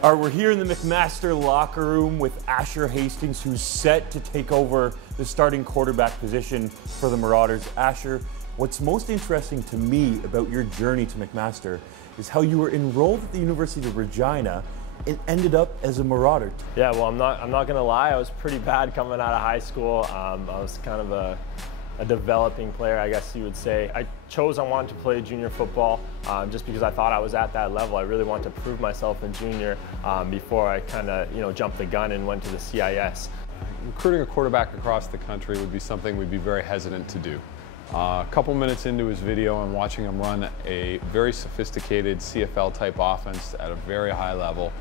All right, we're here in the McMaster locker room with Asher Hastings, who's set to take over the starting quarterback position for the Marauders. Asher, what's most interesting to me about your journey to McMaster is how you were enrolled at the University of Regina and ended up as a Marauder. Yeah, well, I'm not gonna lie, I was pretty bad coming out of high school. I was kind of a developing player, I guess you would say. I wanted to play junior football just because I thought I was at that level. I really wanted to prove myself in junior before I kind of jumped the gun and went to the CIS. Recruiting a quarterback across the country would be something we'd be very hesitant to do. A couple minutes into his video, I'm watching him run a very sophisticated CFL type offense at a very high level.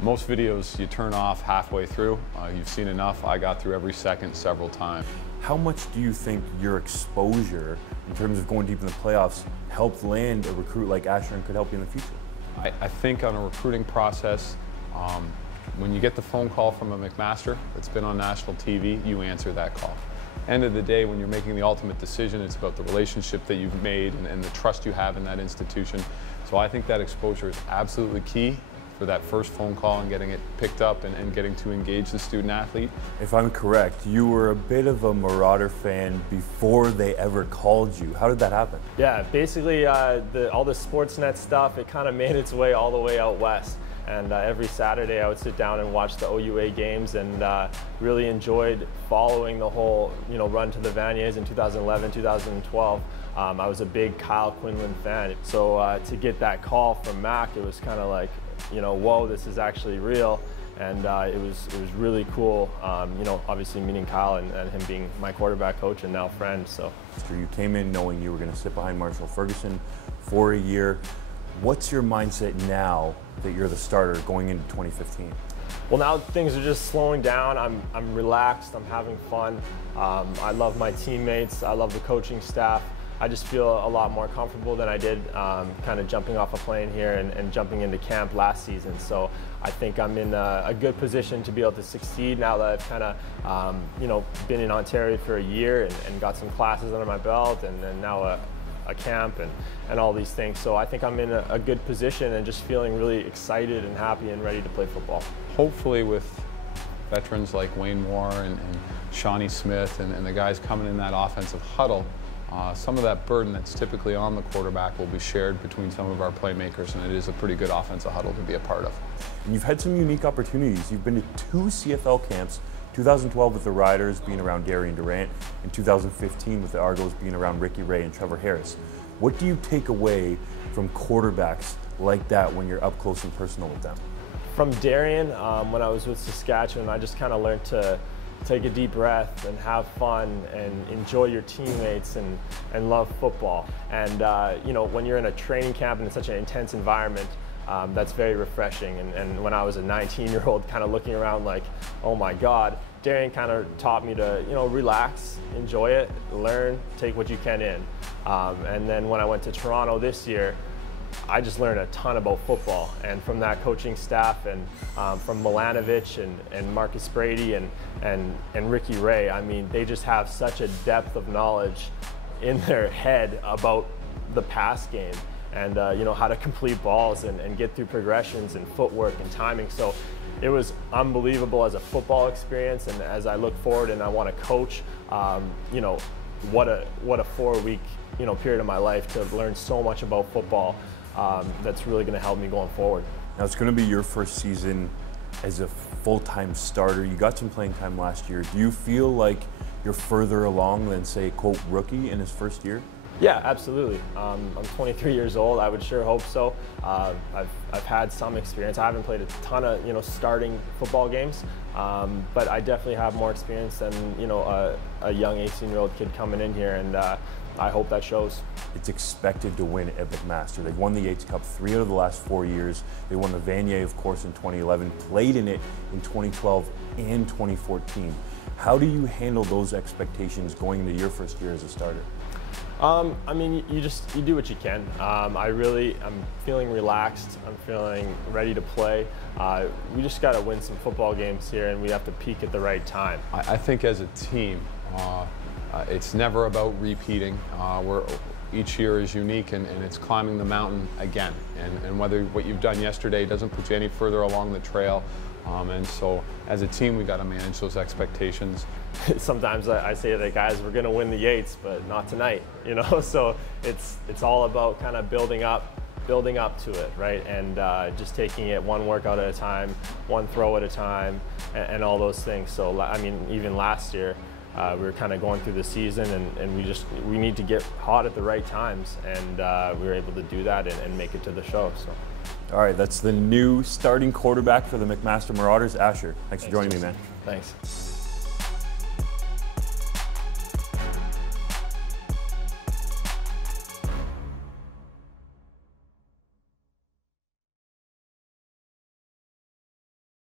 Most videos you turn off halfway through. You've seen enough. I got through every second several times. How much do you think your exposure in terms of going deep in the playoffs helped land a recruit like Asher and could help you in the future? I think on a recruiting process, when you get the phone call from a McMaster that's been on national TV, you answer that call. End of the day, when you're making the ultimate decision, it's about the relationship that you've made and the trust you have in that institution. So I think that exposure is absolutely key for that first phone call and getting it picked up and getting to engage the student athlete. If I'm correct, you were a bit of a Marauder fan before they ever called you. How did that happen? Yeah, basically all the Sportsnet stuff, it kind of made its way all the way out west. And every Saturday I would sit down and watch the OUA games and really enjoyed following the whole run to the Vaniers in 2011, 2012. I was a big Kyle Quinlan fan. So to get that call from Mac, it was kind of like, whoa, this is actually real. And it was really cool, obviously meeting Kyle and him being my quarterback coach and now friend. So you came in knowing you were going to sit behind Marshall Ferguson for a year. What's your mindset now that you're the starter going into 2015? Well, now things are just slowing down. I'm relaxed. I'm having fun. I love my teammates. I love the coaching staff. I just feel a lot more comfortable than I did kind of jumping off a plane here and jumping into camp last season. So I think I'm in a good position to be able to succeed now that I've kind of been in Ontario for a year and got some classes under my belt and now a camp and all these things. So I think I'm in a good position and just feeling really excited and happy and ready to play football. Hopefully with veterans like Wayne Moore and Shawnee Smith and the guys coming in that offensive huddle, some of that burden that's typically on the quarterback will be shared between some of our playmakers, and it is a pretty good offensive huddle to be a part of. And you've had some unique opportunities. You've been to 2 CFL camps, 2012 with the Riders being around Darian Durant, and 2015 with the Argos being around Ricky Ray and Trevor Harris. What do you take away from quarterbacks like that when you're up close and personal with them? From Darian, when I was with Saskatchewan, I just kind of learned to take a deep breath and have fun and enjoy your teammates and love football. And when you're in a training camp and in such an intense environment, that's very refreshing. And when I was a 19-year-old kind of looking around like, oh my God, Darian kind of taught me to relax, enjoy it, learn, take what you can in. And then when I went to Toronto this year, I just learned a ton about football, and from that coaching staff and from Milanovic and Marcus Brady and Ricky Ray, I mean, they just have such a depth of knowledge in their head about the pass game and how to complete balls and get through progressions and footwork and timing. So it was unbelievable as a football experience, and as I look forward and I want to coach, what a 4-week period of my life to learn so much about football. That's really going to help me going forward. Now it's going to be your first season as a full-time starter. You got some playing time last year. Do you feel like you're further along than, say, quote, rookie in his first year? Yeah, absolutely. I'm 23 years old. I would sure hope so. I've had some experience. I haven't played a ton of starting football games, but I definitely have more experience than a young 18-year-old kid coming in here, and I hope that shows. It's expected to win at McMaster. They've won the Yates Cup 3 out of the last 4 years. They won the Vanier, of course, in 2011, played in it in 2012 and 2014. How do you handle those expectations going into your first year as a starter? I mean, you do what you can. I'm feeling relaxed. I'm feeling ready to play. We just got to win some football games here, and we have to peak at the right time. I think as a team, it's never about repeating. each year is unique, and it's climbing the mountain again. And whether what you've done yesterday doesn't put you any further along the trail. And so as a team, we got to manage those expectations. Sometimes I say to the guys, we're going to win the Yates, but not tonight, you know? So it's all about kind of building up to it, right? And just taking it one workout at a time, one throw at a time, and all those things. So, I mean, even last year, we were kind of going through the season, and we need to get hot at the right times, and we were able to do that and make it to the show. So. All right, that's the new starting quarterback for the McMaster Marauders, Asher. Thanks for joining me, man. Thanks.